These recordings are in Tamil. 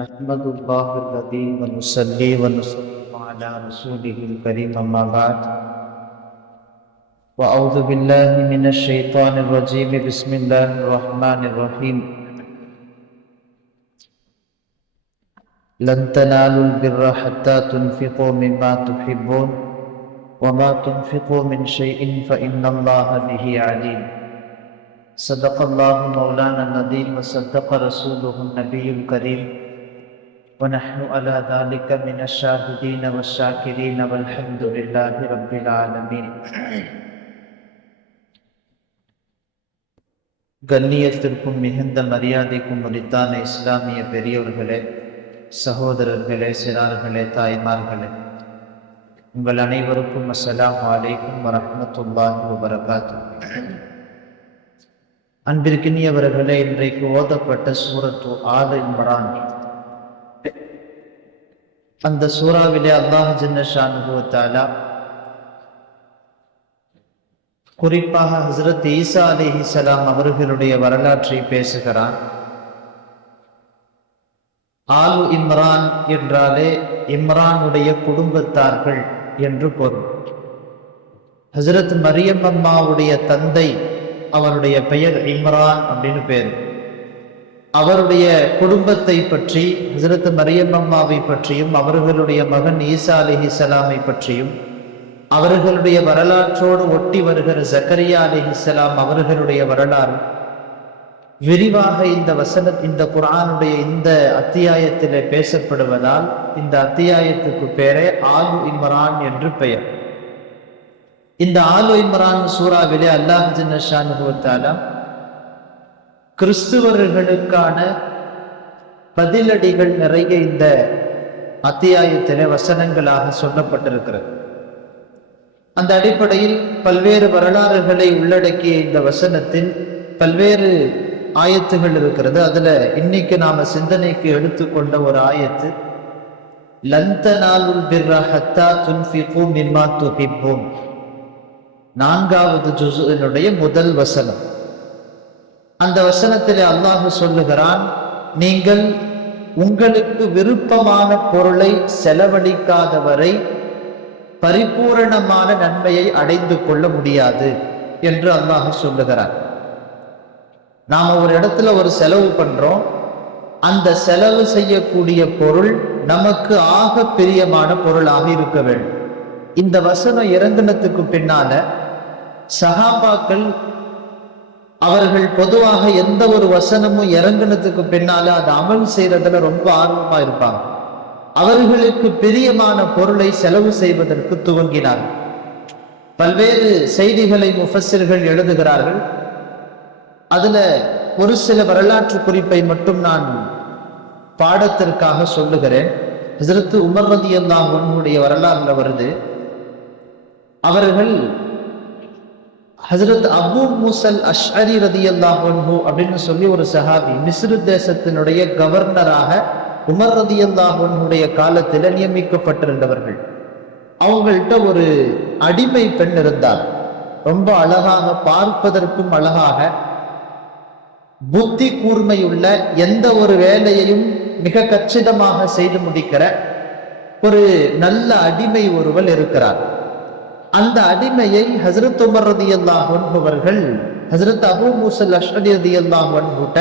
نحمد الله الذي ونصلي ونسلم على رسوله الكريم أما بعد وأعوذ بالله من الشيطان الرجيم بسم الله الرحمن الرحيم لن تنالوا البر حتى تنفقوا مما تحبون وما تنفقوا من شيء فإن الله به عليم صدق الله مولانا العظيم وصدق رسوله النبي الكريم ونحن على ذلك من الشاهدين والشاكرين والحمد لله رب العالمين. கண்ணியத்திற்கும் மிகுந்த மரியாதைக்கும் உரித்தான இஸ்லாமிய பெரியோர்களே, சகோதரர்களே, சிறார்களே, தாய்மார்களே, உங்கள் அனைவருக்கும் அஸ்ஸலாமு அலைக்கும் வரஹ்மத்துல்லாஹி வபரகாத்துஹு. அன்பிற்கினியவர்களே, இன்றைக்கு ஓதப்பட்ட சூரத்து ஆல இம்ரான், அந்த சூறாவிலே அல்லாஹ் ஜல்ல ஷானுஹு வ தஆலா குறிப்பாக ஹஸ்ரத் ஈசா அலைஹிஸ்ஸலாம் அவர்களுடைய வரலாற்றை பேசுகிறான். ஆலு இம்ரான் என்றாலே இம்ரானுடைய குடும்பத்தார்கள் என்று பொருள். ஹஸ்ரத் மரியம் அம்மாவுடைய தந்தை, அவருடைய பெயர் இம்ரான் அப்படின்னு பேர். அவருடைய குடும்பத்தை பற்றி, ஹஸ்ரத் மரியம் அம்மாவை பற்றியும் அவர்களுடைய மகன் ஈசா அலைஹிஸ்ஸலாமை பற்றியும் அவர்களுடைய வரலாற்றோடு ஒட்டி வருகிற ஜக்கரியா அலைஹிஸ்ஸலாம் அவர்களுடைய வரலாறு விரிவாக இந்த குர்ஆனுடைய இந்த அத்தியாயத்திலே பேசப்படுவதால் இந்த அத்தியாயத்துக்கு பேரே ஆலு இம்ரான் என்று பெயர். இந்த ஆலு இம்ரான் சூறாவிலே அல்லாஹ் ஜல்ல ஷானுஹு வ தஆலா கிறிஸ்துவர்களுக்கான பதிலடிகள் நிறைய இந்த அத்தியாயத்திலே வசனங்களாக சொல்லப்பட்டிருக்கிறது. அந்த அடிப்படையில் பல்வேறு வரலாறுகளை உள்ளடக்கிய இந்த வசனத்தில் பல்வேறு ஆயத்துகள் இருக்கிறது. அதுல இன்னைக்கு நாம சிந்தனைக்கு எடுத்துக்கொண்ட ஒரு ஆயத்து லன் தனாலுல் பிர்ர ஹத்தா துன்ஃபிகு மிம்மா துஹிப்பூன், 4வது ஜுஸ்னுடைய முதல் வசனம். அந்த வசனத்திலே அல்லாஹ் சொல்லுகிறான், நீங்கள் உங்களுக்கு விருப்பமான பொருளை செலவழிக்காத வரை பரிபூரணமான நன்மையை அடைந்து கொள்ள முடியாது என்று அல்லாஹ் சொல்லுகிறார். நாம ஒரு இடத்துல ஒரு செலவு பண்றோம், அந்த செலவு செய்யக்கூடிய பொருள் நமக்கு ஆக பிரியமான பொருளாக இருக்க வேண்டும். இந்த வசனம் இறங்கினத்துக்கு பின்னால சஹாபாக்கள் அவர்கள் பொதுவாக எந்த ஒரு வசனமும் இறங்கினதுக்கு பின்னால அதை அமல் செய்யறதுல ரொம்ப ஆர்வமா இருப்பாங்க. அவர்களுக்கு பிரியமான பொருளை செலவு செய்வதற்கு துவங்கினார்கள். பல்வேறு செய்திகளை முஃபஸ்ஸிர்கள் எழுதுகிறார்கள். அதுல ஒரு சில வரலாற்று குறிப்பை மட்டும் நான் பாடத்திற்காக சொல்லுகிறேன். ஹஜ்ரத் உமர் ரலியல்லாஹு அன்ஹுடைய வரலாறுல வருது, அவர்கள் ஹஜ்ரத் அபூ மூஸல் அஷ்அரி ரலியல்லாஹு அன்ஹு அப்படின்னு சொல்லி ஒரு சஹாபி, மிஸ்ர் தேசத்தினுடைய கவர்னராக உமர் ரலியல்லாஹு அன்ஹுடைய காலத்தில் நியமிக்கப்பட்டிருந்தவர்கள். அவங்கள்ட்ட ஒரு அடிமை பெண் இருந்தார். ரொம்ப அழகாக, பார்ப்பதற்கும் அழகாக, புத்தி கூர்மையுள்ள, எந்த ஒரு வேலையையும் மிக கச்சிதமாக செய்து முடிக்கிற ஒரு நல்ல அடிமை ஒருவள் இருக்கிறார். அந்த அடிமையை ஹஜ்ரத் உமர் ரலியல்லாஹு அன்ஹு அவர்கள் ஹஜ்ரத் அபூ மூஸல் அஷ்அரி ரலியல்லாஹு அன்ஹுட்ட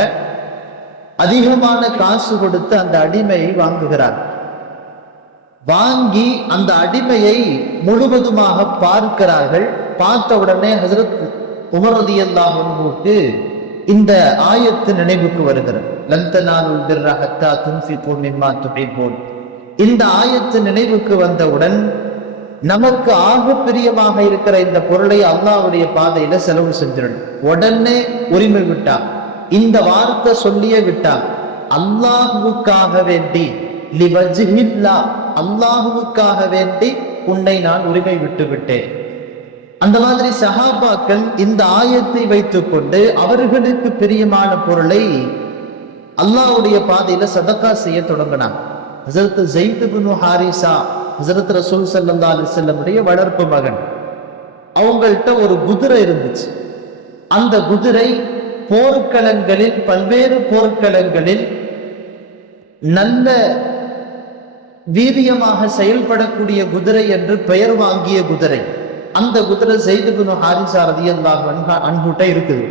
அதிகமான காசு கொடுத்து அந்த அடிமையை வாங்குகிறார். வாங்கி அந்த அடிமையை முழுவதுமாக பார்க்கிறார்கள். பார்த்த உடனே ஹஜ்ரத் உமர் ரலியல்லாஹு அன்ஹுக்கு இந்த ஆயத்து நினைவுக்கு வருகிறது. லன் தனாலுல் பிர்ர ஹத்தா துன்ஃபிகு மிம்மா துஹிப்பூன். இந்த ஆயத்து நினைவுக்கு வந்தவுடன் நமக்கு ஆக பிரியமாக இருக்கிற இந்த பொருளை அல்லாஹ்வுடைய பாதையில செலவு செஞ்சிடணும். உடனே உரிமை விட்டார். இந்த வார்த்தை சொல்லியே விட்டார், அல்லாஹுவுக்காக வேண்டி, லிவஜ்ஹில்லாஹ், அல்லாஹுவுக்காக வேண்டி உன்னை நான் உரிமை விட்டு விட்டேன். அந்த மாதிரி சஹாபாக்கள் இந்த ஆயத்தை வைத்துக் கொண்டு அவர்களுக்கு பிரியமான பொருளை அல்லாஹ்வுடைய பாதையில சதக்கா செய்ய தொடங்கினாங்க. ஹஜ்ரத் ஸைத் இப்னு ஹாரிஸா, ஹஜ்ரத் ரசூல் ஸல்லல்லாஹு அலைஹி வஸல்லம் வளர்ப்பு மகன், அவங்கள்ட்ட ஒரு குதிரை இருந்துச்சு. அந்த குதிரை போர்க்களங்களில், பல்வேறு போர்க்களங்களில் நல்ல வீரியமாக செயல்படக்கூடிய குதிரை என்று பெயர் வாங்கிய குதிரை. அந்த குதிரை ஸைத் இப்னு ஹாரிஸா ரலியல்லாஹு அன்ஹுட்ட இருக்குது.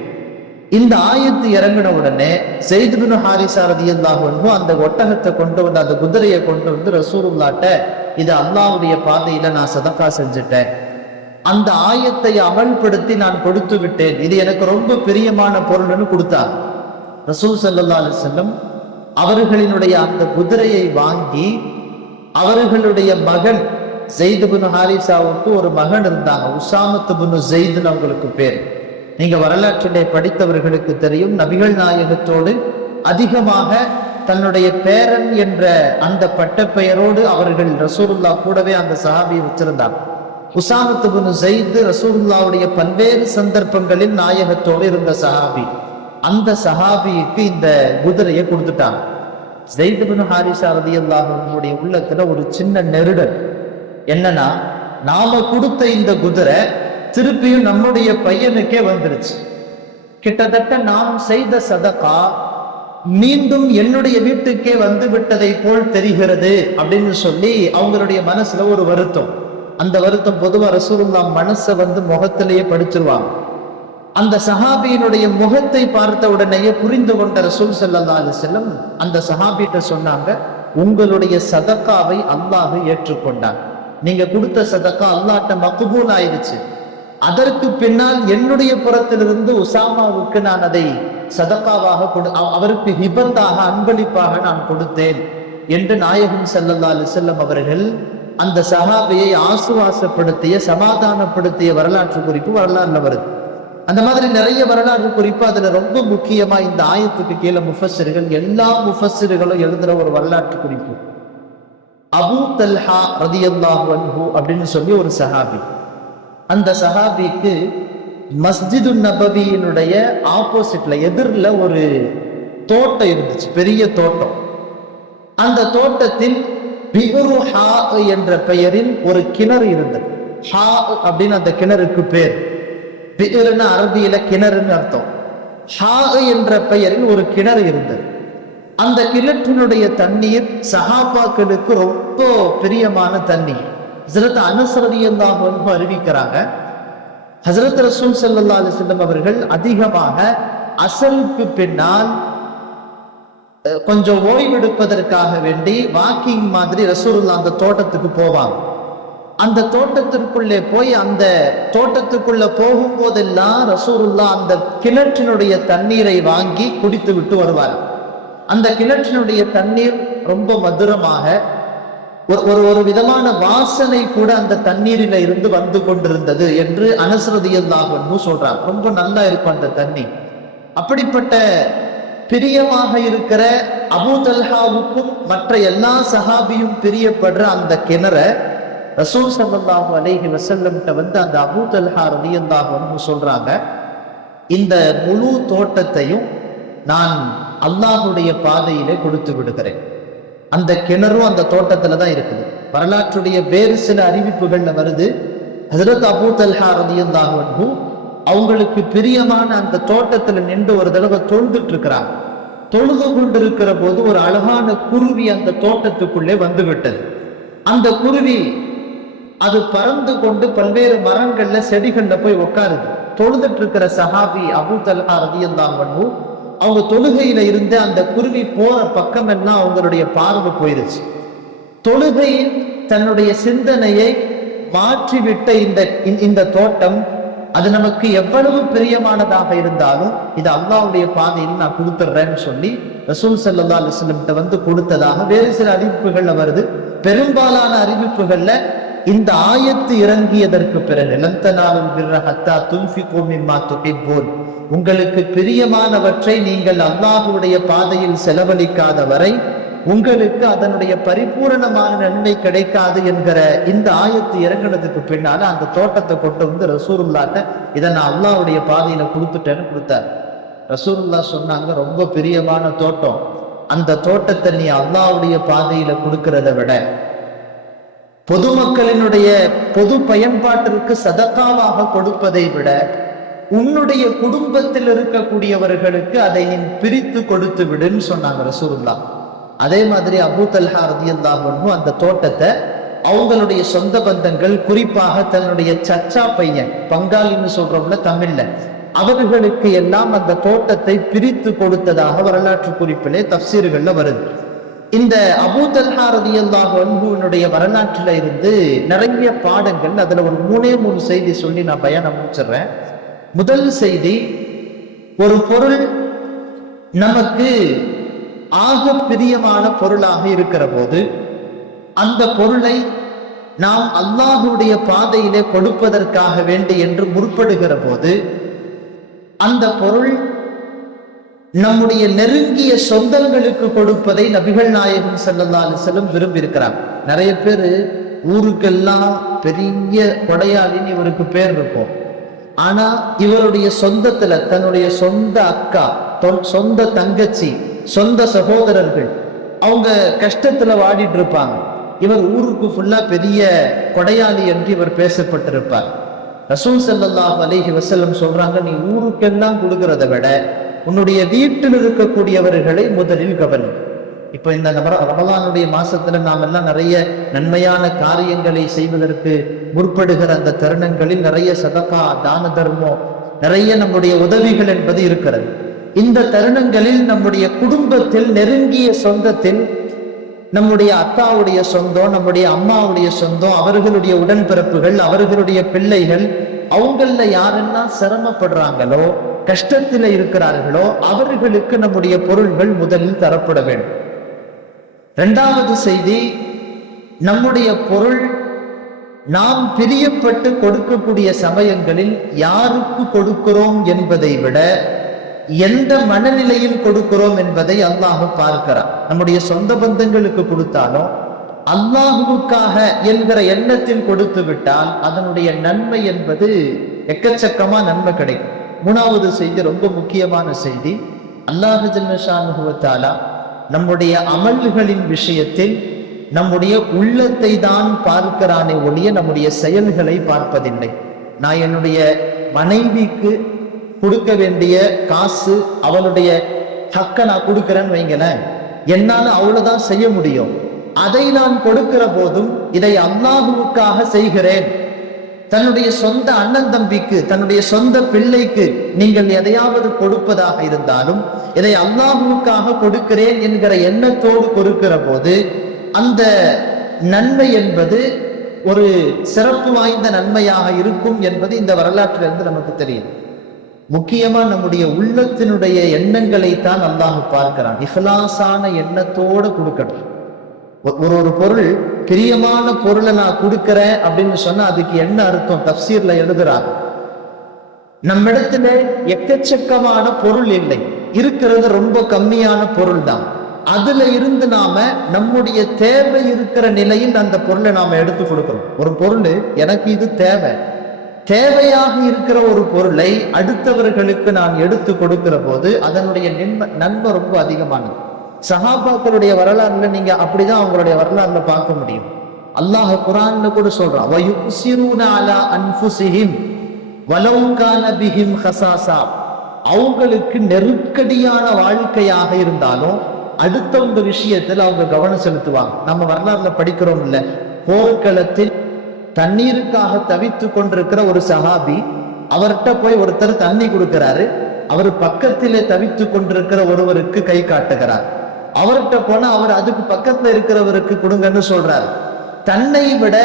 இந்த ஆயத்து இறங்கின உடனே ஸைத் இப்னு ஹாரிஸா ரலியல்லாஹு அன்ஹு அந்த ஒட்டகத்தை கொண்டு வந்து, அந்த குதிரையை கொண்டு வந்து ரசூலுல்லாஹ்ட்ட, இது அல்லாஹ்வுடைய பாதையில நான் சதகா செஞ்சுட்டேன், அந்த ஆயத்தை அமல்படுத்தி நான் கொடுத்து விட்டேன், இது எனக்கு ரொம்ப பிரியமான பொருள்னு கொடுத்தார். ரசூல் ஸல்லல்லாஹு அலைஹி வஸல்லம் அவர்களினுடைய அந்த குதிரையை வாங்கி அவர்களுடைய மகன் ஸைத் இப்னு ஹாரிஸாவுக்கு ஒரு மகன் இருந்தாங்க, உஸாமத் இப்னு ஸைத்னு அவங்களுக்கு பேர். நீங்க வரலாற்றிலே படித்தவர்களுக்கு தெரியும், நபிகள் நாயகத்தோடு அதிகமாக தன்னுடைய பேரன் என்ற அந்த பட்டப்பெயரோடு அவர்கள் ரசூலுல்லாஹ் கூடவே அந்த சஹாபியை வச்சிருந்தாங்க. உஸாமத் இப்னு ஸைத் ரசூலுல்லாஹ்வுடைய பல்வேறு சந்தர்ப்பங்களில் நாயகத்தோடு இருந்த சஹாபி. அந்த சஹாபிக்கு இந்த குதிரையை கொடுத்துட்டாங்க. ஸைத் இப்னு ஹாரிஸா ரலியல்லாஹு அன்ஹுடைய உள்ளத்துல ஒரு சின்ன நெருடல். என்னன்னா, நாம கொடுத்த இந்த குதிரை திருப்பியும் நம்முடைய பையனுக்கே வந்துருச்சு. கிட்டத்தட்ட நாம் செய்த சதகா மீண்டும் என்னுடைய வீட்டுக்கே வந்து விட்டதை போல் தெரிகிறது அப்படின்னு சொல்லி அவங்களுடைய மனசுல ஒரு வருத்தம். அந்த வருத்தம் பொதுவா ரசூலுல்லாஹ் மனசை முகத்திலேயே படிச்சிருவாங்க. அந்த சஹாபியினுடைய முகத்தை பார்த்த உடனேயே புரிந்து கொண்ட ரசூல் ஸல்லல்லாஹு அலைஹி வஸல்லம் அந்த சஹாபிட்ட சொன்னாங்க, உங்களுடைய சதக்காவை அல்லாஹ் ஏற்றுக்கொண்டான், நீங்க கொடுத்த சதக்கா அல்லாஹ்ட்ட மக்பூல் ஆயிடுச்சு. அதற்கு பின்னால் என்னுடைய புறத்திலிருந்து உஸாமாவுக்கு நான் அதை சதக்காவாக அவருக்கு ஹிபத்தாக அன்பளிப்பாக நான் கொடுத்தேன் என்று நாயகம் ஸல்லல்லாஹு அலைஹி வஸல்லம் அவர்கள் அந்த சஹாபியை ஆசுவாசப்படுத்திய, சமாதானப்படுத்திய வரலாற்று குறிப்பு வரலாறுல வருது. அந்த மாதிரி நிறைய வரலாறு குறிப்பு. அதுல ரொம்ப முக்கியமா இந்த ஆயத்துக்கு கீழே முஃபஸ்ஸிர்கள், எல்லா முஃபஸ்ஸிர்களும் எழுதுற ஒரு வரலாற்று குறிப்பு, அபூ தல்ஹா ரலியல்லாஹு அன்ஹு அப்படின்னு சொல்லி ஒரு சஹாபி. அந்த சஹாபிக்கு மஸ்ஜிது நபவியினுடைய ஆப்போசிட்ல எதிரில் ஒரு தோட்டம் இருந்துச்சு, பெரிய தோட்டம். அந்த தோட்டத்தில் பிஹ்ரு ஹா என்ற பெயரில் ஒரு கிணறு இருந்தது. ஹா அப்படின்னு அந்த கிணறுக்கு பேர். பிஹ்ருன்னா அரபியில கிணறுன்னு அர்த்தம். ஹா என்ற பெயரில் ஒரு கிணறு இருந்தது. அந்த கிணற்றினுடைய தண்ணீர் சஹாபாக்களுக்கு ரொம்ப பிரியமான தண்ணீர். ஹஜ்ரத் அனஸ் ரலியல்லாஹு அன்ஹு அறிவிக்கிறாங்க, ஹஜ்ரத் ரசூல் ஸல்லல்லாஹு அலைஹி வஸல்லம் அவர்கள் அதிகமாக அசலுக்கு பின்னால் கொஞ்சம் ஓய்வெடுப்பதற்காக வேண்டி வாக்கிங் மாதிரி ரசூலுல்லாஹ் அந்த தோட்டத்துக்கு போவாங்க. அந்த தோட்டத்திற்குள்ளே போய் அந்த தோட்டத்துக்குள்ள போகும்போதெல்லாம் ரசூலுல்லாஹ் அந்த கிணற்றினுடைய தண்ணீரை வாங்கி குடித்து விட்டு வருவார். அந்த கிணற்றினுடைய தண்ணீர் ரொம்ப மதுரமாக, ஒரு விதமான வாசனை கூட அந்த தண்ணீரில இருந்து வந்து கொண்டிருந்தது என்று அனஸ் ரலியல்லாஹு அன்ஹு சொல்றாங்க. ரொம்ப நல்லா இருக்கும் அந்த தண்ணி. அப்படிப்பட்ட பிரியமாக இருக்கிற அபூ தல்ஹாவுக்கும் மற்ற எல்லா சஹாபியும் பிரியப்படுற அந்த கிணற ரசூல் ஸல்லல்லாஹு அலைஹி வஸல்லம் அந்த அபூ தல்ஹா ரலியல்லாஹு அன்ஹு சொல்றாங்க, இந்த முழு தோட்டத்தையும் நான் அல்லாஹ்வுடைய பாதையிலே கொடுத்து விடுகிறேன். அந்த கிணறும் அந்த தோட்டத்துல தான் இருக்குது. வரலாற்றுடைய வேறு சில அறிவிப்புகள்ல வருது, ஹஜ்ரத் அபூ தல்ஹா ரலியல்லாஹு அன்ஹு அவங்களுக்கு பிரியமான அந்த தோட்டத்துல நின்று ஒரு தடவை தொழுதுட்டு இருக்கிறாங்க. தொழுது கொண்டு இருக்கிற போது ஒரு அழகான குருவி அந்த தோட்டத்துக்குள்ளே வந்து விட்டது. அந்த குருவி அது பறந்து கொண்டு பல்வேறு மரங்கள்ல செடிகள்ல போய் உட்காருது. தொழுதுட்டு இருக்கிற சஹாபி அபூ தல்ஹா ரலியல்லாஹு அன்ஹு அவங்க தொழுகையில இருந்து அந்த குருவி போற பக்கம் எல்லாம் அவங்களுடைய பார்வை போயிருச்சு. தொழுகையில் தன்னுடைய சிந்தனையை மாற்றிவிட்ட இந்த தோட்டம், அது நமக்கு எவ்வளவு பிரியமானதாக இருந்தாலும் இது அல்லாஹ்வுடைய பாதையில் நான் கொடுத்துட்றேன்னு சொல்லி ரசூல் ஸல்லல்லாஹு அலைஹி வஸல்லம் கொடுத்ததாக வேறு சில அறிவிப்புகள்ல வருது. பெரும்பாலான அறிவிப்புகள்ல இந்த ஆயத்து இறங்கியதற்கு பிறகு லன் தனாலுல் பிர்ர ஹத்தா துன்ஃபிகு மிம்மா துஹிப்பூன், உங்களுக்கு பிரியமானவற்றை நீங்கள் அல்லாஹ்வுடைய பாதையில் செலவழிக்காத வரை உங்களுக்கு அதனுடைய பரிபூரணமான நன்மை கிடைக்காது என்கிற இந்த ஆயத்து இறங்கினதுக்கு பின்னால அந்த தோட்டத்தை கொண்டு வந்து ரசூலுல்லாஹ்ட்ட இதை நான் அல்லாஹ்வுடைய பாதையில கொடுத்துட்டேன்னு கொடுத்தார். ரசூலுல்லாஹ் சொன்னாங்க, ரொம்ப பிரியமான தோட்டம், அந்த தோட்டத்தை நீ அல்லாஹ்வுடைய பாதையில கொடுக்கிறத விட பொதுமக்களினுடைய பொது பயன்பாட்டிற்கு சதக்காவாக கொடுப்பதை விட உன்னுடைய குடும்பத்தில் இருக்கக்கூடியவர்களுக்கு அதை நீ பிரித்து கொடுத்து விடுன்னு சொன்னாங்க ரசூலுல்லாஹ். அதே மாதிரி அபூ தல்ஹா ரலியல்லாஹு அன்ஹு அந்த தோட்டத்தை அவங்களுடைய சொந்த பந்தங்கள், குறிப்பாக தன்னுடைய சச்சா பையன், பங்காளின்னு சொல்றோம்ல தமிழ்ல, அவர்களுக்கு எல்லாம் அந்த தோட்டத்தை பிரித்து கொடுத்ததாக வரலாற்று குறிப்பிலே தஃப்சீர்கள்ல வருது. இந்த அபூ தல்ஹா ரலியல்லாஹு அன்ஹுவினுடைய வரலாற்றுல இருந்து நிறைய பாடங்கள், அதுல ஒரு 3 செய்தி சொல்லி நான் பயான் முடிச்சிடுறேன். முதல் செய்தி, ஒரு பொருள் நமக்கு ஆக பிரியமான பொருளாக இருக்கிற போது அந்த பொருளை நாம் அல்லாஹுடைய பாதையிலே கொடுப்பதற்காக வேண்டி என்று முற்படுகிற போது அந்த பொருள் நம்முடைய நெருங்கிய சொந்தங்களுக்கு கொடுப்பதை நபிகள் நாயகம் ஸல்லல்லாஹு அலைஹி வஸல்லம் விரும்பி இருக்கிறார். நிறைய பேர் ஊருக்கெல்லாம் பெரிய கொடையாளின்னு இவருக்கு பேர் இருக்கும். ஆனா இவருடைய சொந்தத்துல தன்னுடைய சொந்த அக்கா, சொந்த தங்கச்சி, சொந்த சகோதரர்கள் அவங்க கஷ்டத்துல வாடிட்டு இருப்பாங்க. இவர் ஊருக்கு ஃபுல்லா பெரிய கொடையாளி என்று இவர் பேசப்பட்டிருப்பார். ரசூல் ஸல்லல்லாஹு அலைஹி வஸல்லம் சொல்றாங்க, நீ ஊருக்கெல்லாம் கொடுக்கறத விட உன்னுடைய வீட்டில் இருக்கக்கூடியவர்களை முதலில் கவனி. இப்ப இந்த ரமலானுடைய மாசத்துல நாம் எல்லாம் நிறைய நன்மையான காரியங்களை செய்வதற்கு முற்படுகிற அந்த தருணங்களில் நிறைய சதகா, தான தர்மம், நிறைய நம்முடைய உதவிகள் என்பது இருக்கிறது. இந்த தருணங்களில் நம்முடைய குடும்பத்தில், நெருங்கிய சொந்தத்தில், நம்முடைய அத்தாவுடைய சொந்தம், நம்முடைய அம்மாவுடைய சொந்தம், அவர்களுடைய உடன்பிறப்புகள், அவர்களுடைய பிள்ளைகள், அவங்கள யாரெல்லாம் சிரமப்படுறாங்களோ, கஷ்டத்தில் இருக்கிறார்களோ அவர்களுக்கு நம்முடைய பொருள்கள் முதலில் தரப்பட வேண்டும். இரண்டாவது செய்தி, நம்முடைய பொருள் நாம் பிரியப்பட்டு கொடுக்கக்கூடிய சமயங்களில் யாருக்கு கொடுக்கிறோம் என்பதை விட எந்த மனநிலையில் கொடுக்கிறோம் என்பதை அல்லாஹ் பார்க்கிறார். நம்முடைய சொந்த பந்தங்களுக்கு கொடுத்தாலும் அல்லாஹுவுக்காக என்கிற எண்ணத்தில் கொடுத்து விட்டால் அதனுடைய நன்மை என்பது எக்கச்சக்கமா நன்மை கிடைக்கும். மூணாவது செய்தி, ரொம்ப முக்கியமான செய்தி, அல்லாஹ் ஜல்ல ஷானுஹு வ தஆலா நம்முடைய அமல்களின் விஷயத்தில் நம்முடைய உள்ளத்தை தான் பார்க்கிறானே ஒழிய நம்முடைய செயல்களை பார்ப்பதில்லை. நான் என்னுடைய மனைவிக்கு கொடுக்க வேண்டிய காசு, அவளுடைய ஹக்க நான் கொடுக்கிறேன்னு வைங்களேன், என்னால அவ்வளவுதான் செய்ய முடியும். அதை நான் கொடுக்கிற போதும் இதை அல்லாஹுவுக்காக செய்கிறேன். தன்னுடைய சொந்த அண்ணன் தம்பிக்கு, தன்னுடைய சொந்த பிள்ளைக்கு நீங்கள் எதையாவது கொடுப்பதாக இருந்தாலும் இதை அல்லாஹுவுக்காக கொடுக்கிறேன் என்கிற எண்ணத்தோடு கொடுக்கிற போது அந்த நன்மை என்பது ஒரு சிறப்பு வாய்ந்த நன்மையாக இருக்கும் என்பது இந்த வரலாற்றிலிருந்து நமக்கு தெரியும். முக்கியமா நம்முடைய உள்ளத்தினுடைய எண்ணங்களை தான் அல்லாஹ் பார்க்கிறான். இஹ்லாஸான எண்ணத்தோடு கொடுக்கணும். ஒரு பொருள், பிரியமான பொருளை நான் கொடுக்கிறேன் அப்படின்னு சொன்னா அதுக்கு என்ன அர்த்தம்? தஃப்சீர்ல எழுதுறாங்க, நம்மிடத்துல எக்கச்சக்கமான பொருள் இல்லை, இருக்கிறது ரொம்ப கம்மியான பொருள் தான். அதுல இருந்து நாம நம்முடைய தேவை இருக்கிற நிலையில் அந்த பொருளை நாம எடுத்து கொடுக்கிறோம். ஒரு பொருள் எனக்கு இது தேவை, தேவையாக இருக்கிற ஒரு பொருளை அடுத்தவர்களுக்கு நான் எடுத்து கொடுக்கிற போது அதனுடைய நன்மை ரொம்ப அதிகமானது. சஹாபாக்களுடைய வரலாறுல நீங்க அப்படிதான் அவங்களுடைய வரலாறுல பார்க்க முடியும். அல்லாஹ் குர்ஆன்ல கூட சொல்றான், வயுஸிரூன அலா அன்ஃபுஸிஹிம் வலவ் கான பிஹிம் ஹஸாஸா. அவங்களுக்கு நெருக்கடியான வாழ்க்கையாக இருந்தாலும் அடுத்தவங்க விஷயத்துல அவங்க கவனம் செலுத்துவாங்க. நம்ம வரலாறுல படிக்கிறோம் இல்ல, போர்க்களத்தில் தண்ணீருக்காக தவித்து கொண்டிருக்கிற ஒரு சஹாபி, அவர்கிட்ட போய் ஒருத்தர் தண்ணி கொடுக்கிறாரு. அவர் பக்கத்திலே தவித்து கொண்டிருக்கிற ஒருவருக்கு கை காட்டுகிறார். அவர்கிட்ட போனா அவர் அதுக்கு பக்கத்துல இருக்கிறவருக்கு கொடுங்கன்னு சொல்றாரு. தன்னை விட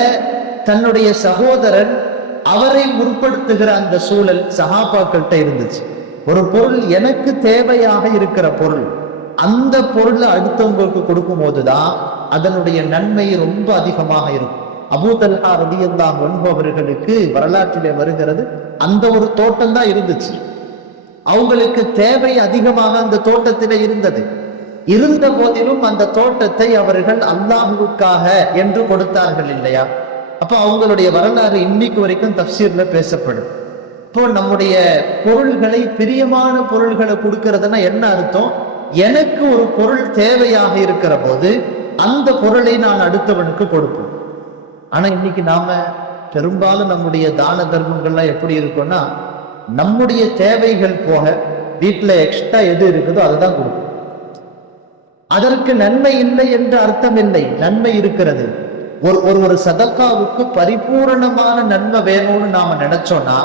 தன்னுடைய சகோதரன் அவரை முற்படுத்துகிற அந்த சூழல் சஹாபாக்கள்கிட்ட இருந்துச்சு. ஒரு பொருள் எனக்கு தேவையாக இருக்கிற பொருள், அந்த பொருளை அடுத்தவங்களுக்கு கொடுக்கும் போதுதான் அதனுடைய நன்மை ரொம்ப அதிகமாக இருக்கும். அபூ தல்ஹா ரலியல்லாஹு அன்ஹு அவர்களுக்கு வரலாற்றிலே வருகிறது, அந்த ஒரு தோட்டம் தான் இருந்துச்சு. அவங்களுக்கு தேவை அதிகமாக அந்த தோட்டத்திலே இருந்தது. இருந்த போதிலும் அந்த தோட்டத்தை அவர்கள் அல்லாஹுவுக்காக என்று கொடுத்தார்கள் இல்லையா? அப்ப அவங்களுடைய வரலாறு இன்னைக்கு வரைக்கும் தஃப்சீர்ல பேசப்படும். இப்போ நம்முடைய பொருள்களை, பிரியமான பொருள்களை கொடுக்கறதுன்னா என்ன அர்த்தம்? எனக்கு ஒரு பொருள் தேவையாக இருக்கிற போது அந்த பொருளை நான் அடுத்தவனுக்கு கொடுப்போம். ஆனா இன்னைக்கு நாம பெரும்பாலும் நம்முடைய தான தர்மங்கள்லாம் எப்படி இருக்கும்னா, நம்முடைய தேவைகள் போக வீட்டுல எக்ஸ்ட்ரா எது இருக்குதோ அதை தான் கொடுப்போம். அதற்கு நன்மை இல்லை என்று அர்த்தம் இல்லை, நன்மை இருக்கிறது. ஒரு சதக்காவுக்கு பரிபூரணமான நன்மை வேணும்னு நாம நினைச்சோம்னா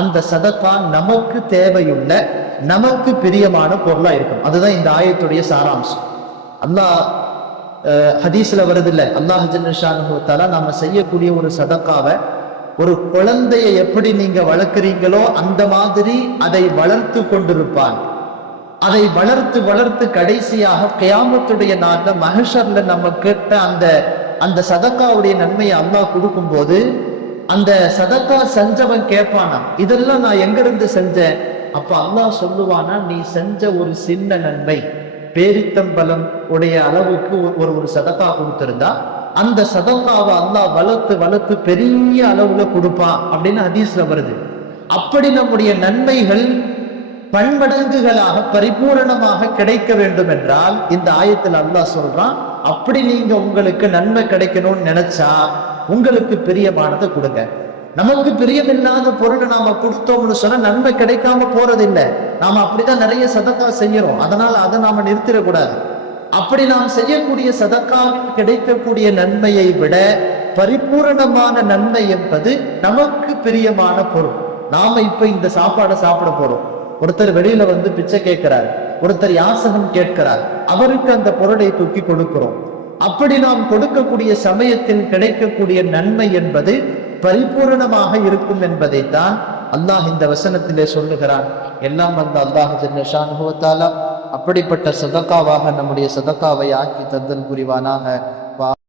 அந்த சதக்கா நமக்கு தேவையுள்ள நமக்கு பிரியமான பொருளா இருக்கும். அதுதான் இந்த ஆயத்துடைய சாராம்சம். அல்லாஹ் ஹதீஸ்ல வருது இல்ல, அல்லாஹ் ஜல்ல ஷானுஹு தஆலா நாம செய்யக்கூடிய ஒரு சதக்காவை ஒரு குழந்தையை எப்படி நீங்க வளர்க்குறீங்களோ அந்த மாதிரி அதை வளர்த்து கொண்டிருப்பான். அதை வளர்த்து வளர்த்து கடைசியாக கியாமத்துடைய நாள்ல மஹ்ஷர்ல நம்ம கேட்ட அந்த சதக்காவுடைய நன்மையை அல்லாஹ் கொடுக்கும் போது அந்த சதக்கா செஞ்சவன் கேட்பானா, இதெல்லாம் நான் எங்க இருந்து செஞ்சேன்? அப்ப அல்லாஹ் சொல்லுவானா, நீ செஞ்ச ஒரு சின்ன நன்மை, பேரித்தம்பலம் உடைய அளவுக்கு ஒரு சதக்கா கொடுத்திருந்தா அந்த சதக்காவை அல்லாஹ் வளர்த்து வளர்த்து பெரிய அளவுல கொடுப்பான் அப்படின்னு ஹதீஸ்ல வருது. அப்படி நம்முடைய நன்மைகள் பன்மடங்குகளாக பரிபூரணமாக கிடைக்க வேண்டும் என்றால் இந்த ஆயத்தில் அல்லாஹ் சொல்றான், அப்படி நீங்க உங்களுக்கு நன்மை கிடைக்கணும்னு நினைச்சா உங்களுக்கு பிரியமானதை கொடுங்க. நமக்கு பிரியமில்லாத பொருளை நாம கொடுத்தோம்னு சொன்னா நன்மை கிடைக்காம போறதில்லை. நாம அப்படிதான் நிறைய சதக்கா செய்யறோம், அதனால அதை நாம நிறுத்திடக்கூடாது. அப்படி நாம் செய்யக்கூடிய சதக்காவில் கிடைக்கக்கூடிய நன்மையை விட பரிபூரணமான நன்மை என்பது நமக்கு பிரியமான பொருள். நாம இப்ப இந்த சாப்பாடை சாப்பிட போறோம், ஒருத்தர் வெளியில வந்து பிச்சை கேட்கிறார், ஒருத்தர் யாசகம் கேட்கிறார், அவருக்கு அந்த பொருளை தூக்கி கொடுக்கிறோம். அப்படி நாம் கொடுக்கக்கூடிய சமயத்தில் கிடைக்கக்கூடிய நன்மை என்பது பரிபூரணமாக இருக்கும் என்பதைத்தான் அல்லாஹ் இந்த வசனத்திலே சொல்லுகிறான். எல்லாம் அந்த அல்லாஹ் ஜல்ல ஷானுஹு வ தஆலா அப்படிப்பட்ட சதக்காவாக நம்முடைய சதக்காவை ஆக்கி தந்தல் புரிவானாக.